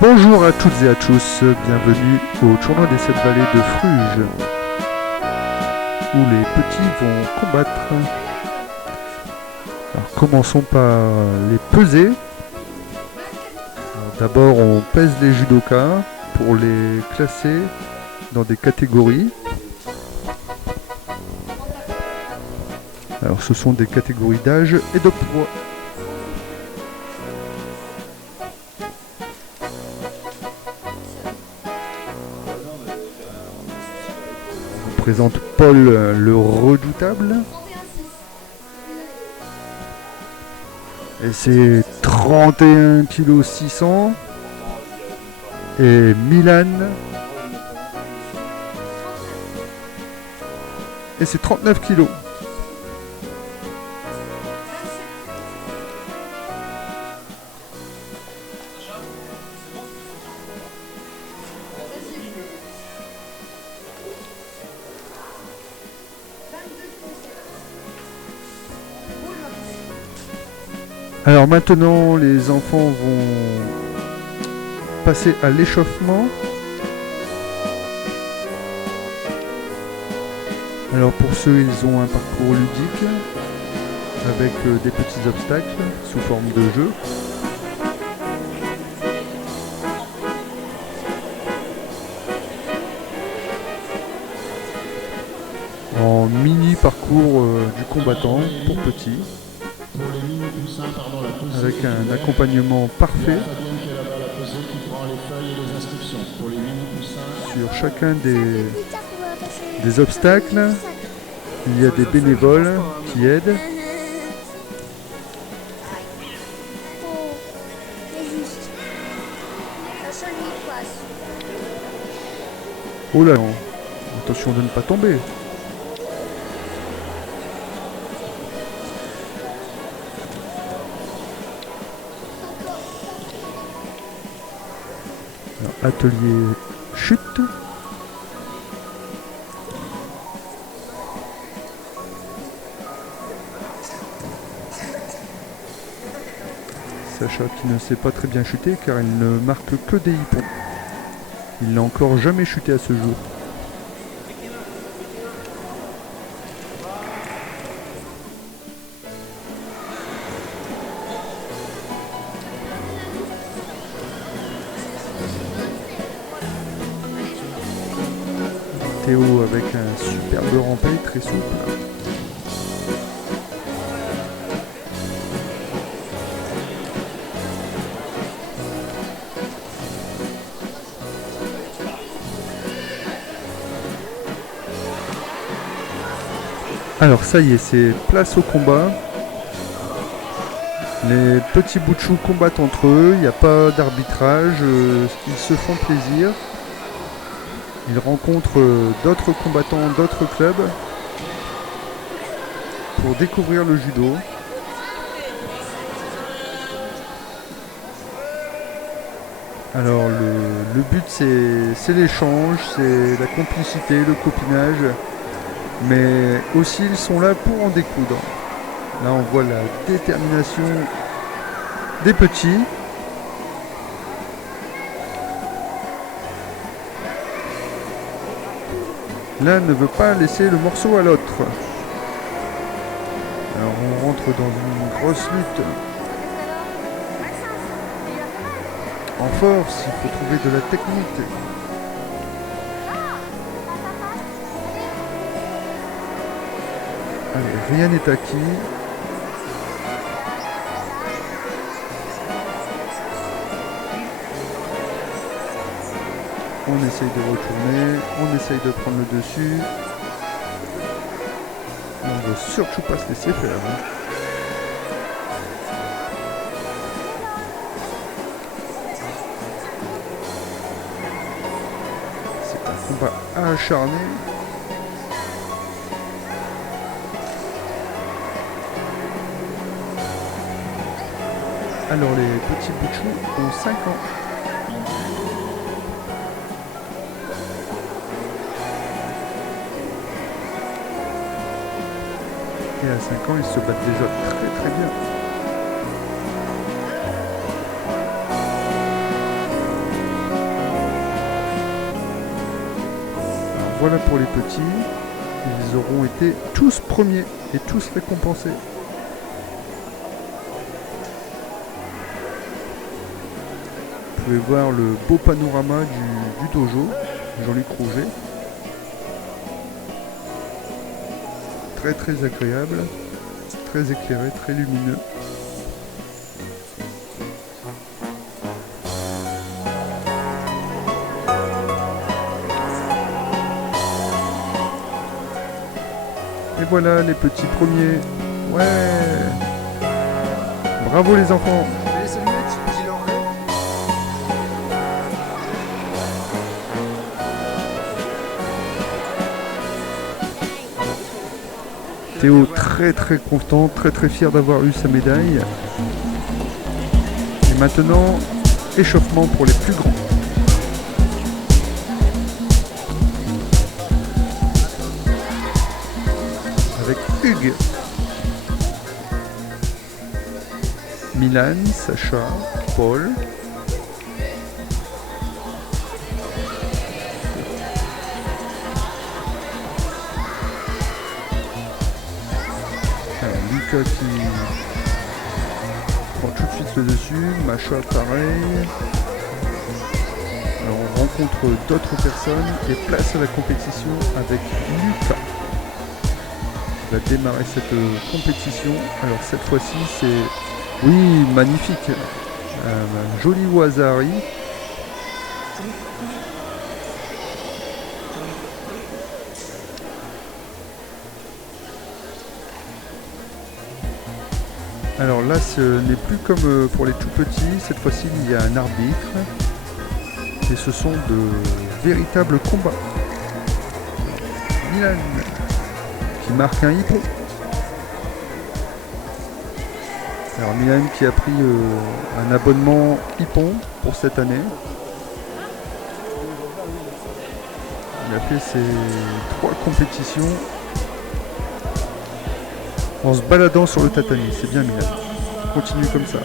Bonjour à toutes et à tous, bienvenue au tournoi des 7 vallées de Fruges, où les petits vont combattre. Alors commençons par les peser. D'abord on pèse les judokas pour les classer dans des catégories. Alors ce sont des catégories d'âge et de poids. On présente Paul le redoutable. Et c'est 31 kg 600. Et Milan. Et c'est 39 kg. Alors maintenant, les enfants vont passer à l'échauffement. Alors pour ceux, ils ont un parcours ludique avec des petits obstacles sous forme de jeu. En mini parcours du combattant pour petits. Avec un accompagnement parfait sur chacun des obstacles. Il y a des bénévoles qui aident. Oh là, attention de ne pas tomber. Alors, atelier chute. Sacha qui ne sait pas très bien chuter car il ne marque que des hippons. Il n'a encore jamais chuté à ce jour. Théo avec un superbe rampé très souple. Alors ça y est, c'est place au combat. Les petits bouts de chou combattent entre eux, il n'y a pas d'arbitrage, ils se font plaisir. Ils rencontrent d'autres combattants, d'autres clubs pour découvrir le judo. Alors le but c'est l'échange, c'est la complicité, le copinage, mais aussi ils sont là pour en découdre. Là on voit la détermination des petits. L'un ne veut pas laisser le morceau à l'autre. Alors on rentre dans une grosse lutte. En force, il faut trouver de la technique. Allez, rien n'est acquis. On essaye de retourner, on essaye de prendre le dessus. On ne veut surtout pas se laisser faire. C'est un combat acharné. Alors les petits bouts de chou ont 5 ans. Et à 5 ans, ils se battent déjà très très bien. voilà pour les petits. Ils auront été tous premiers et tous récompensés. Vous pouvez voir le beau panorama du dojo, Jean-Luc Rouget. Très très agréable, très éclairé, très lumineux. Et voilà les petits premiers. Ouais. Bravo les enfants. Théo très très content, très très fier d'avoir eu sa médaille. Et maintenant, échauffement pour les plus grands. Avec Hugues, Milan, Sacha, Paul. Lucas qui prend tout de suite le dessus, Macha pareil. Alors on rencontre d'autres personnes et place à la compétition avec Lucas. Il va démarrer cette compétition. Alors cette fois-ci c'est... Oui, magnifique. Un joli Wazari. Alors là, ce n'est plus comme pour les tout petits. Cette fois-ci, il y a un arbitre. Et ce sont de véritables combats. Milan qui marque un hippon. Alors Milan qui a pris un abonnement hippon pour cette année. Il a fait ses 3 compétitions en se baladant sur le tatami. C'est bien Milan. Continue comme ça.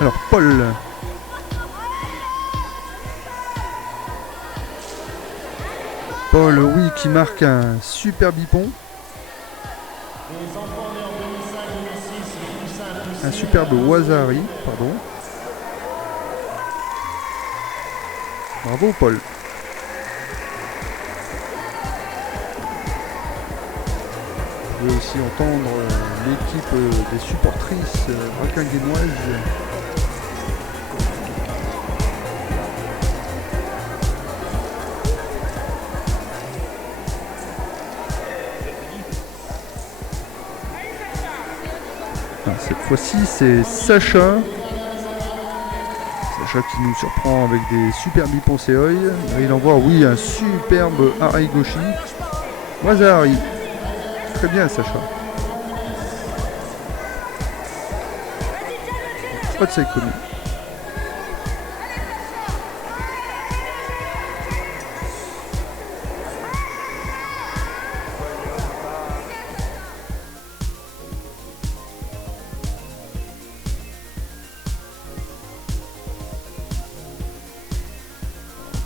Alors Paul. Paul, oui, qui marque un super hippon. Un superbe Wazari, pardon. Bravo Paul. Vous pouvez aussi entendre l'équipe des supportrices raquinguénoises. Cette fois-ci c'est Sacha. Sacha qui nous surprend avec des superbes Ponceoi. Il envoie, oui, un superbe Araigoshi. Wazari. Très bien Sacha. Pas de Saikomi.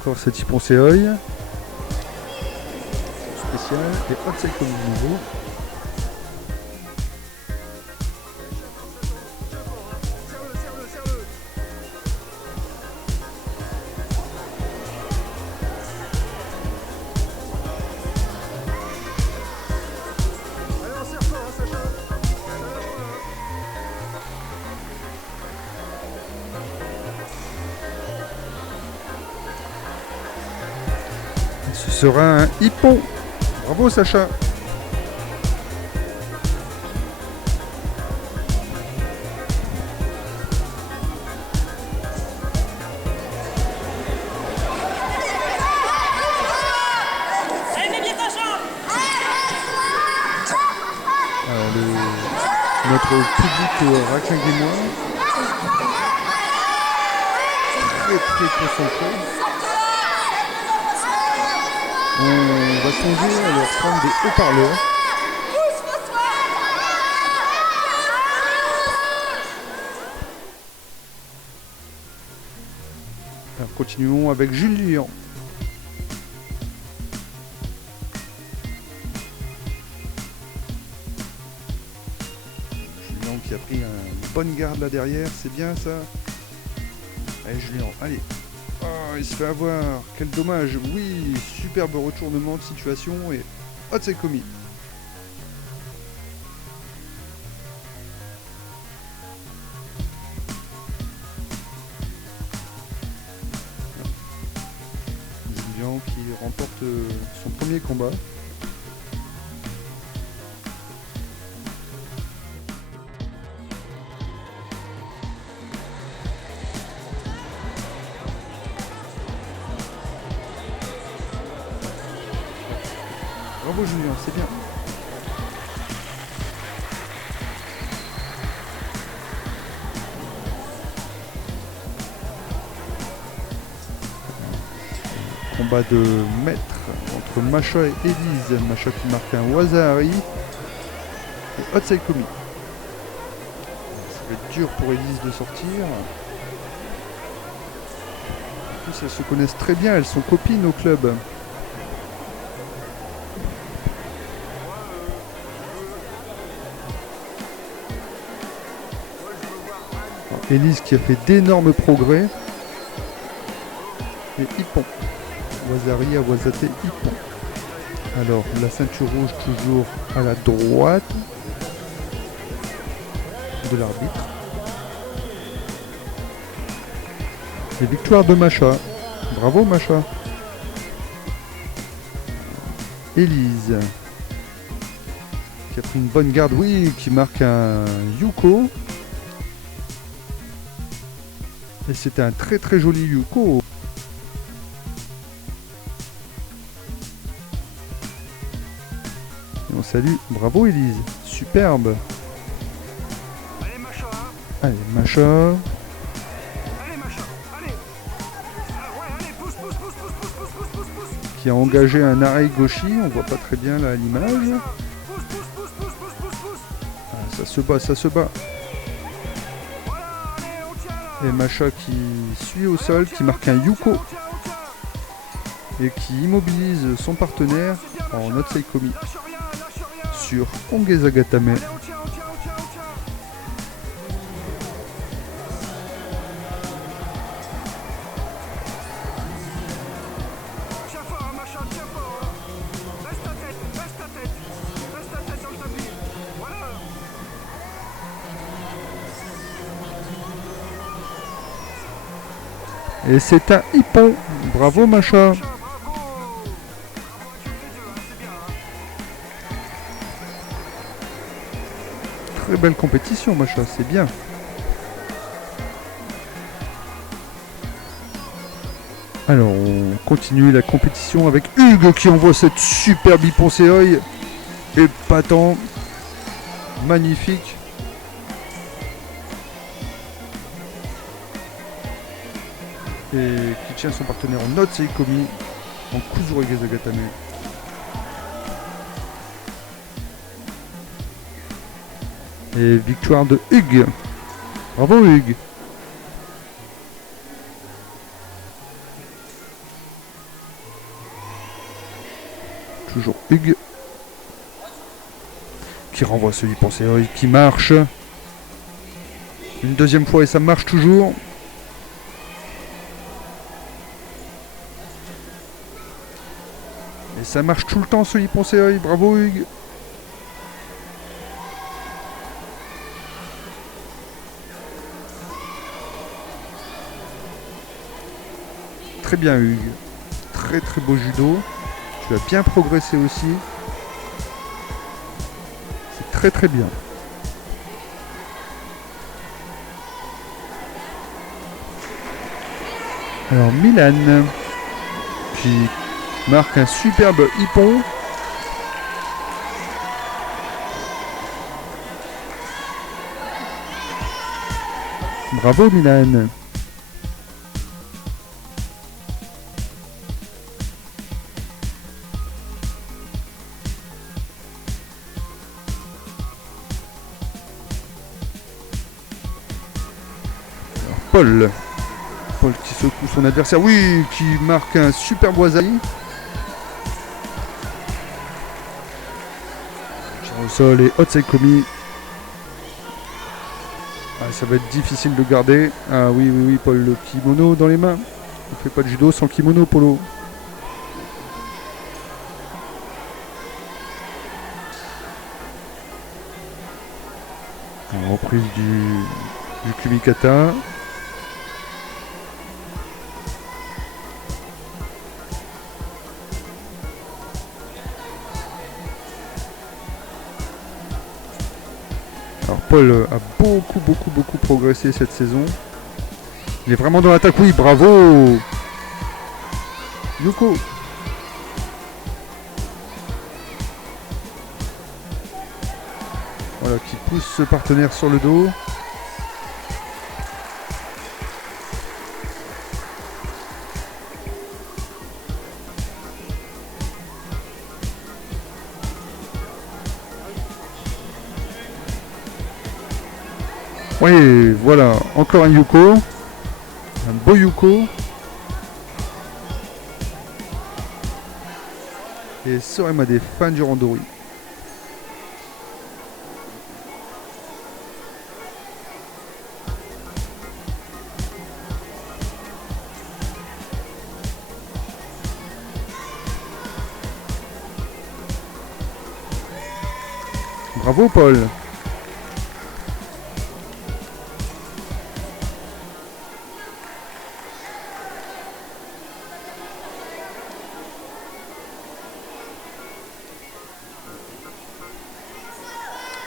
Encore cet Ponceoi. Spécial et pas de Saikomi nouveau. Ce sera un hippon. Bravo Sacha. Alors notre public raquinguénois très très concentré. On va songer à leur prendre des haut-parleurs. Alors Continuons avec Julien. Julien qui a pris une bonne garde là derrière, c'est bien ça. Allez Julien, allez. Oh, il se fait avoir, quel dommage. Oui, superbe retournement de situation et Otsai Komi. Julien qui remporte son premier combat. Bravo Julien, c'est bien. Combat de maître entre Masha et Elise. Masha qui marque un Wazahari et Otsai Komi. Ça va être dur pour Elise de sortir. En plus, elles se connaissent très bien, elles sont copines au club. Elise qui a fait d'énormes progrès. Et Ippon. Wazari à Wazate Ippon. Alors, la ceinture rouge toujours à la droite de l'arbitre. Et victoire de Masha. Bravo Masha. Elise qui a pris une bonne garde, oui, qui marque un Yuko. Et c'était un très très joli Yuko. Et on salue, bravo Elise, superbe. Allez Masha. Allez Masha. Allez Masha. Allez. Ah ouais, allez, pousse. Qui a engagé un arrêt gauchi, on voit pas très bien là à l'image. Pousse. Ah, ça se bat, ça se bat. Voilà, allez, on tient là. Et Masha qui suit au sol, qui marque un Yuko On tient. et qui immobilise son partenaire en Otsai Komi Lâche rien. sur Ongeza Gatame. Allez, on tient. Tiens fort, Masha, tiens fort. Baisse ta tête. Baisse ta tête dans le tapis. Voilà. Et c'est un Ippon. Bravo Masha. Masha, bravo. Bravo, tu les deux, hein, c'est bien. Hein. Très belle compétition Masha, c'est bien. Alors on continue la compétition avec Hugues qui envoie cette superbe Ippon Seoi. Épatant. Magnifique. Et qui tient son partenaire en Otsai Komi en Kuzurigeza Gatame. Et victoire de Hugues. Bravo Hugues. Toujours Hugues. Qui renvoie ce Ippon Seoi qui marche. Une deuxième fois et ça marche toujours. Et ça marche tout le temps ce Ippon Seoi. Bravo Hugues. Très bien Hugues. Très très beau judo. Tu as bien progressé aussi. C'est très très bien. Alors Milan qui marque un superbe Ippon. Bravo Milan. Alors, Paul Paul qui secoue son adversaire. Oui, qui marque un super boisaï. Au sol et Otsaikomi. Ah, ça va être difficile de garder. Ah oui, oui, oui, Paul, le kimono dans les mains. On fait pas de judo sans kimono, Polo. En reprise du kumikata. Alors Paul a beaucoup progressé cette saison. Il est vraiment dans l'attaque, oui, bravo Yuko. Voilà, qui pousse ce partenaire sur le dos. Oui, voilà, encore un Yuko. Un beau Yuko. Et Sorema des fans du randori. Bravo Paul.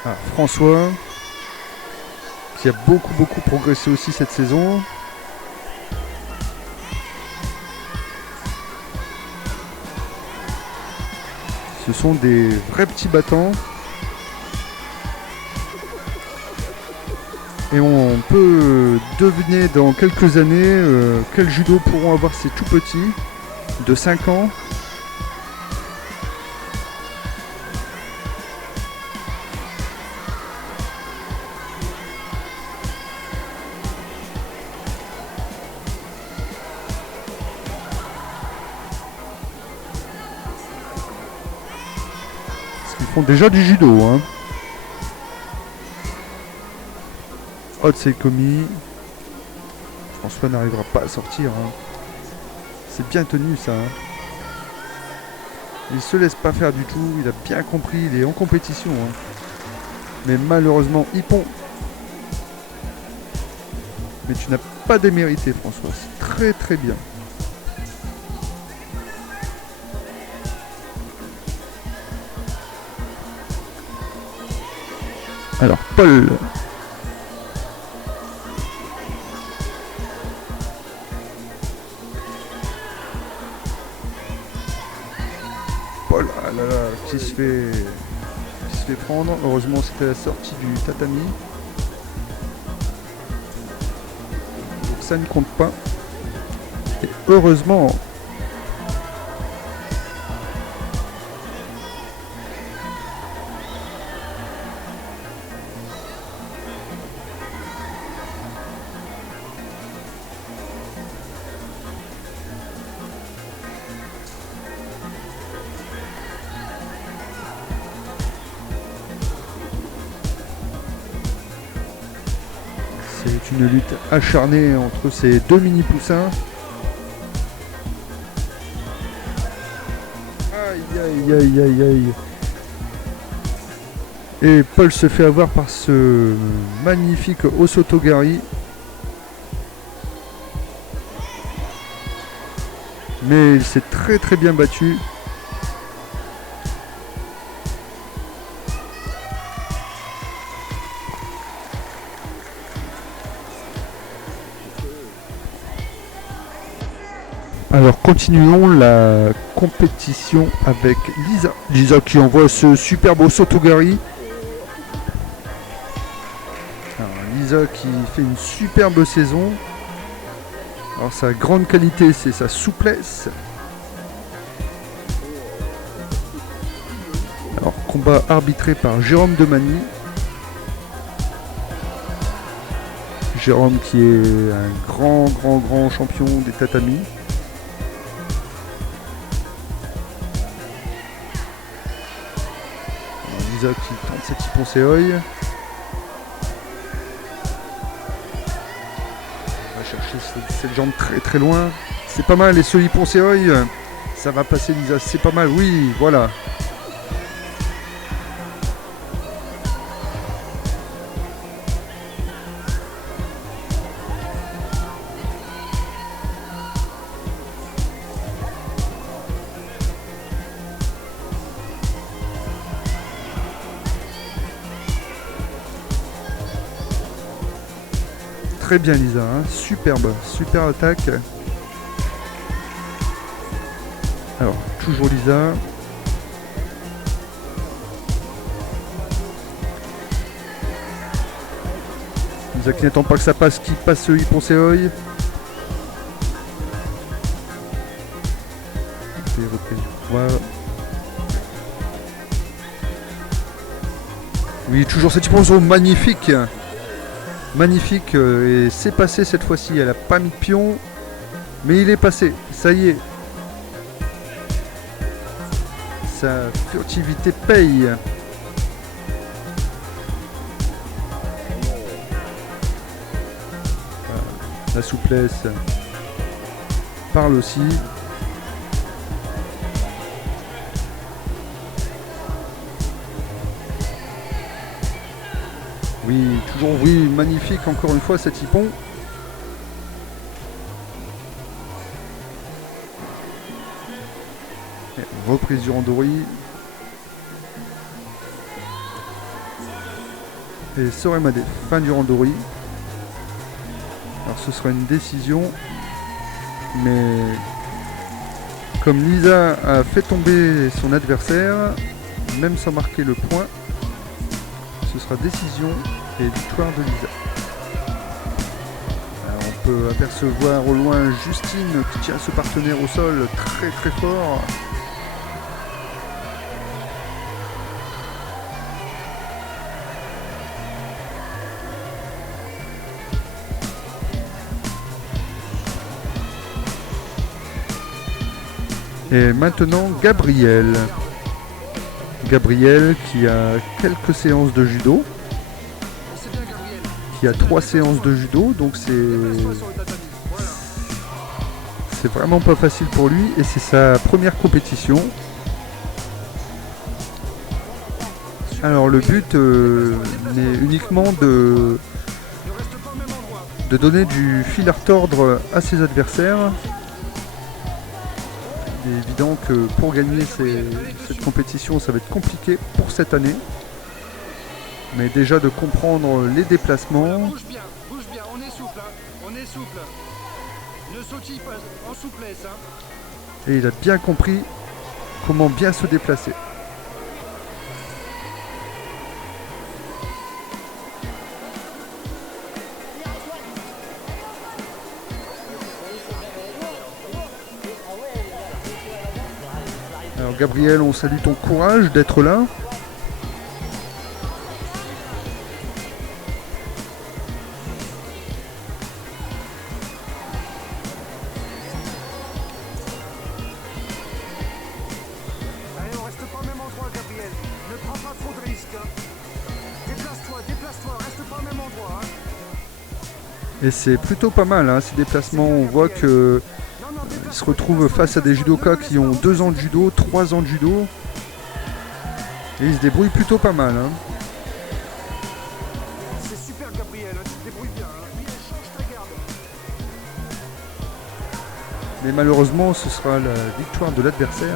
Ah, François, qui a beaucoup progressé aussi cette saison. Ce sont des vrais petits battants. Et on peut deviner dans quelques années quel judo pourront avoir ces tout petits de 5 ans. Ils font déjà du judo, hein. Otsaikomi. François n'arrivera pas à sortir, hein. C'est bien tenu ça, hein. Il se laisse pas faire du tout, il a bien compris, il est en compétition, hein. Mais malheureusement Ippon. Mais tu n'as pas démérité François, c'est très bien. Alors Paul. Paul, ah là là, qui se fait prendre. Heureusement c'était la sortie du tatami. Donc ça ne compte pas. Et heureusement. C'est une lutte acharnée entre ces deux mini-poussins. Aïe. Et Paul se fait avoir par ce magnifique Osotogari. Mais il s'est très bien battu. Alors continuons la compétition avec Lisa. Lisa qui envoie ce superbe Osotogari. Alors, Lisa qui fait une superbe saison. Alors sa grande qualité c'est sa souplesse. Alors combat arbitré par Jérôme Demany. Jérôme qui est un grand champion des tatamis. Lisa qui tente cette Ippon Seoi. On va chercher cette jambe très loin. C'est pas mal, et ce Ippon Seoi, ça va passer Lisa, c'est pas mal, oui, voilà. Très bien Lisa, hein. Superbe, super attaque. Alors, toujours Lisa. Lisa qui n'attend pas que ça passe, qui passe ce Ippon Seoi. Voilà. Oui, toujours cette Ippon Seoi magnifique. Magnifique, et c'est passé cette fois-ci. Elle a pas mis de pion, mais il est passé. Ça y est. Sa furtivité paye. Voilà. La souplesse parle aussi. Oui, toujours oui, magnifique encore une fois cet Ippon. Et reprise du randori. Et Soremade, fin du randori. Alors ce sera une décision. Mais comme Lisa a fait tomber son adversaire, même sans marquer le point, ce sera décision et victoire de Lisa. Alors on peut apercevoir au loin Justine qui tient ce partenaire au sol très fort. Et maintenant Gabriel. Gabriel qui a quelques séances de judo. Qui a 3 séances de judo, donc c'est vraiment pas facile pour lui et c'est sa première compétition. Alors le but n'est uniquement de donner du fil à retordre à ses adversaires. Il est évident que pour gagner cette compétition, ça va être compliqué pour cette année. Mais déjà de comprendre les déplacements. Bouge bien, on est souple, hein. On est souple. Ne sautille pas en souplesse, hein. Et il a bien compris comment bien se déplacer. Alors Gabriel, on salue ton courage d'être là. Et c'est plutôt pas mal, hein, ces déplacements. On voit que il se retrouve face à des judokas qui ont 2 ans de judo, 3 ans de judo. Et il se débrouille plutôt pas mal. Hein. C'est super Gabriel, tu te débrouilles bien. Hein. Change ta garde. Mais malheureusement, ce sera la victoire de l'adversaire.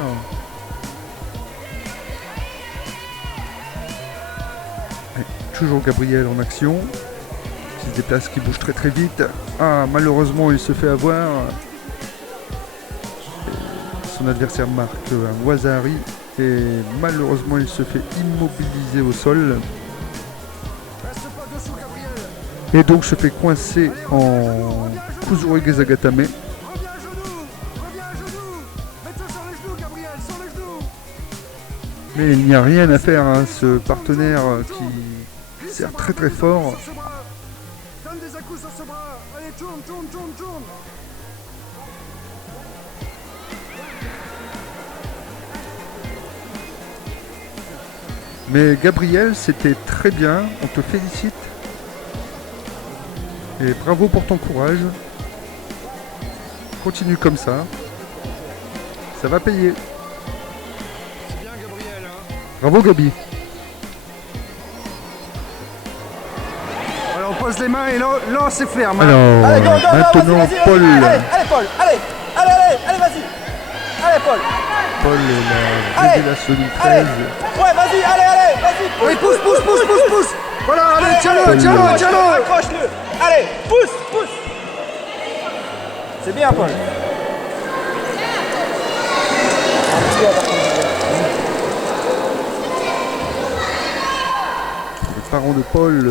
Toujours Gabriel en action. Qui se déplace, qui bouge très vite. Ah, malheureusement, il se fait avoir. Son adversaire marque un Wazari. Et malheureusement, il se fait immobiliser au sol. Reste pas dessous, Gabriel. Et donc se fait coincer en Kuzuri Gezagatame. Reviens à genoux. Mets-toi sur les genoux, Gabriel, sur les genoux. Mais il n'y a rien à faire, hein, ce partenaire qui sert très fort. Sur ce bras. Donne donne des à-coups sur ce bras. Allez, tourne, tourne, tourne, tourne. Mais Gabriel, c'était très bien, on te félicite. Et bravo pour ton courage. Continue comme ça. Ça va payer. C'est bien, Gabriel, hein. Bravo Gabi. Alors, on pose les mains et là c'est ferme. hein. Alors, Allez, go, go, go, maintenant vas-y, vas-y, Paul. Allez, Paul, allez, vas-y. Allez, Paul. Paul, la Allez. révélation du Allez. 13. Ouais, vas-y, Oui, pousse. Voilà, allez, Paul. tiens-le. Accroche-le. Allez, pousse. C'est bien, Paul. Les parents de Paul,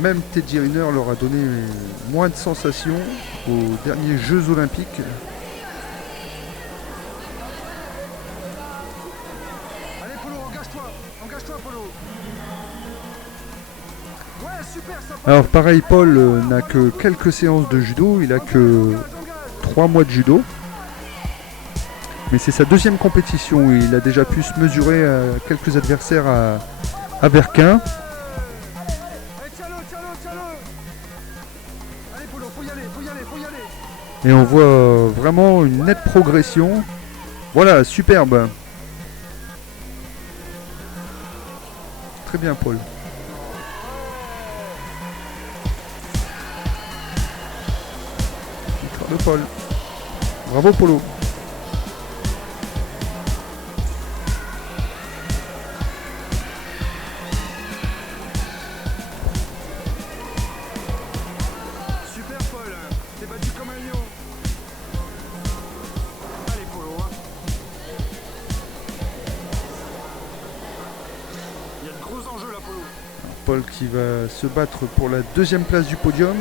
même Teddy Riner leur a donné moins de sensations aux derniers Jeux Olympiques. Allez, Polo, engage-toi, Polo. Ouais, super, ça. Alors pareil, Paul n'a que quelques séances de judo, il a que 3 mois de judo. Mais c'est sa deuxième compétition, il a déjà pu se mesurer à quelques adversaires à Berquin. Allez, tiens-le. Allez, Polo, faut y aller. Et on voit vraiment une nette progression. Voilà, superbe. Très bien Paul. Victoire de Paul. Bravo Polo. Super, Paul. T'es battu comme un lion. Allez, Polo, hein. Il y a de gros enjeux, là, Polo. Paul qui va se battre pour la deuxième place du podium.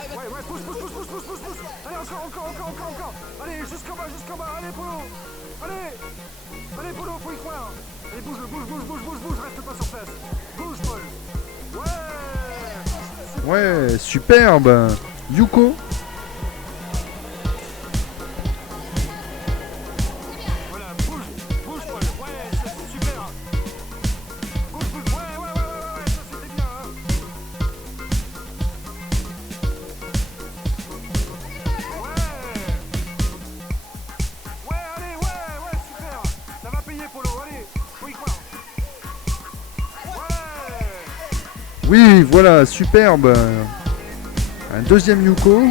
Ouais, pousse. Allez, encore. Allez, jusqu'en bas. Allez, Polo. Allez, Polo, faut y croire. Allez, bouge, reste pas sur place. Bouge, Paul. Ouais. Ouais, superbe. Yuko. Voilà, bouge, Paul. Ouais, c'est super. Bouge. Ouais, ça c'était bien. Hein. Ouais, super. Ça va payer, Polo. Allez, faut y croire. Ouais. Oui, voilà, superbe. Un deuxième Yuko.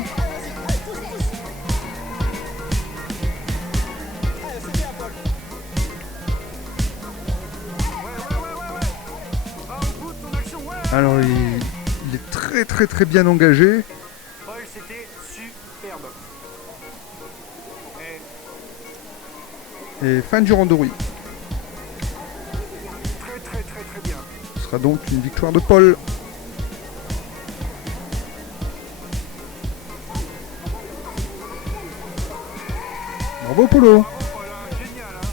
Va au bout de ton action. Ouais. Alors il est très bien engagé. Paul, c'était superbe. Et Et fin du randori. très bien. Ce sera donc une victoire de Paul. Bravo Polo. Voilà, génial, hein.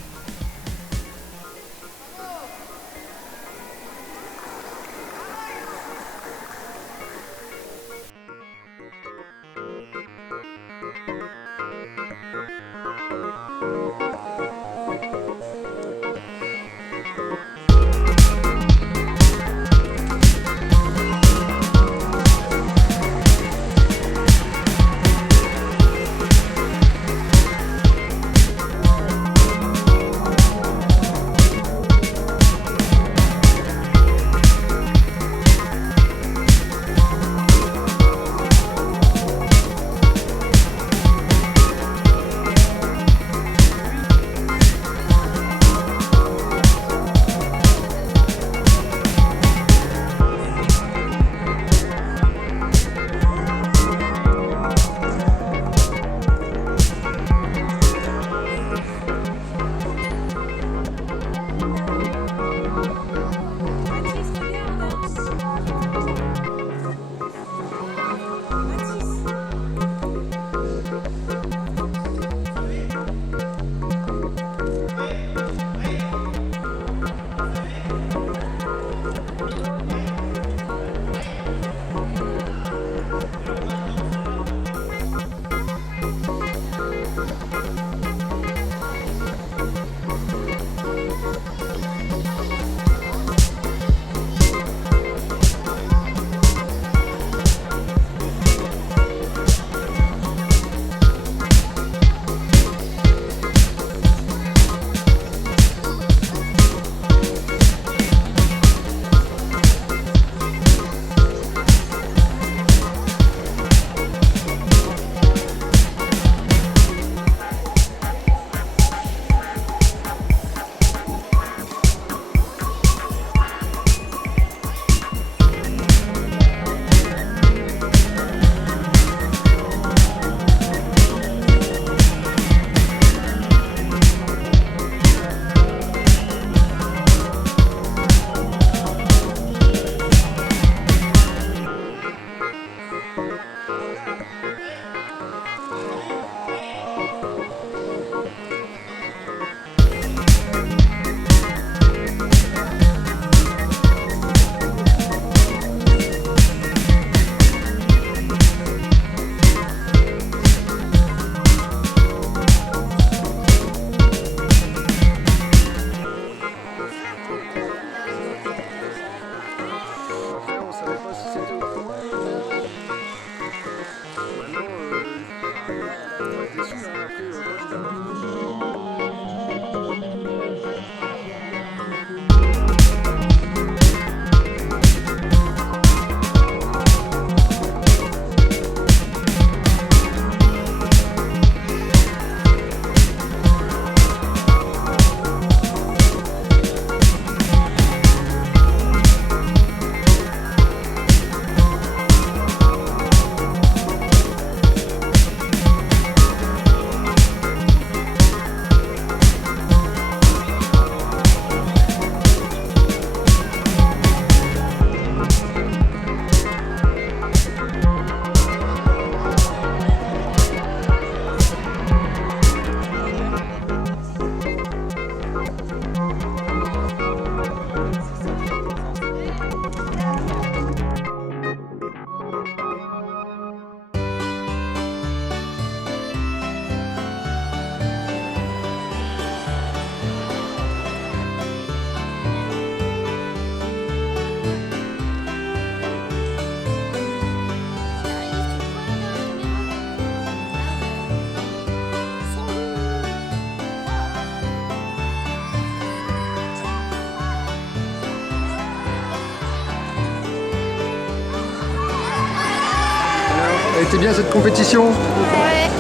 été bien cette compétition? Ouais.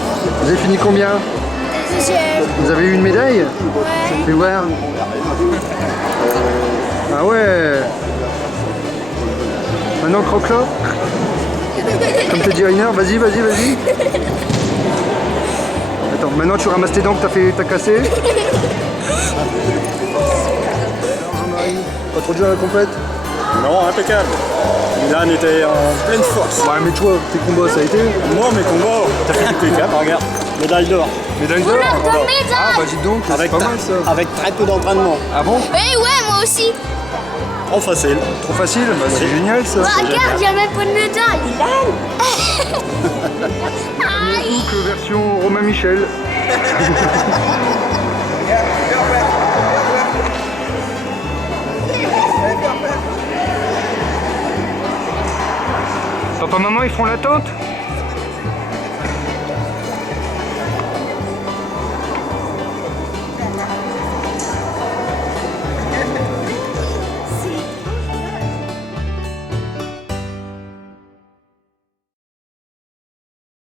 Vous avez fini combien? Deuxième. Vous avez eu une médaille? Ouais. Fais voir. Ah ouais. Maintenant croque-la. Comme te dit Rainer, vas-y, vas-y, vas-y. Attends, maintenant tu ramasses tes dents que t'as cassé. Jean-Marie, pas trop dur la compète? Non, impeccable. Milan était en pleine force. Ouais, mais toi, tes combats, ça a été? Moi, mes combats, t'as fait impeccable, regarde. Médaille d'or. Médaille d'or? Ah bah dis donc, c'est Avec, pas mal ça. avec très peu d'entraînement. Ah bon? Eh ouais, moi aussi. Trop facile. Trop facile? Bah, c'est génial ça. Regarde, il y a même pas de médaille. Donc version Romain Michel. Papa, maman, ils font l'attente?